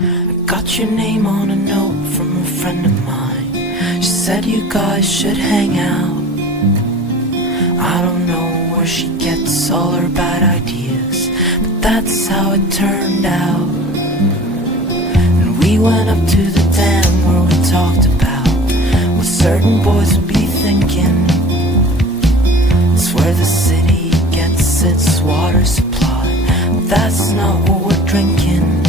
I got your name on a note from a friend of mine. She said you guys should hang out. I don't know where she gets all her bad ideas, but that's how it turned out. And we went up to the dam where we talked about what certain boys would be thinking. It's where the city gets its water supply, but that's not what we're drinking.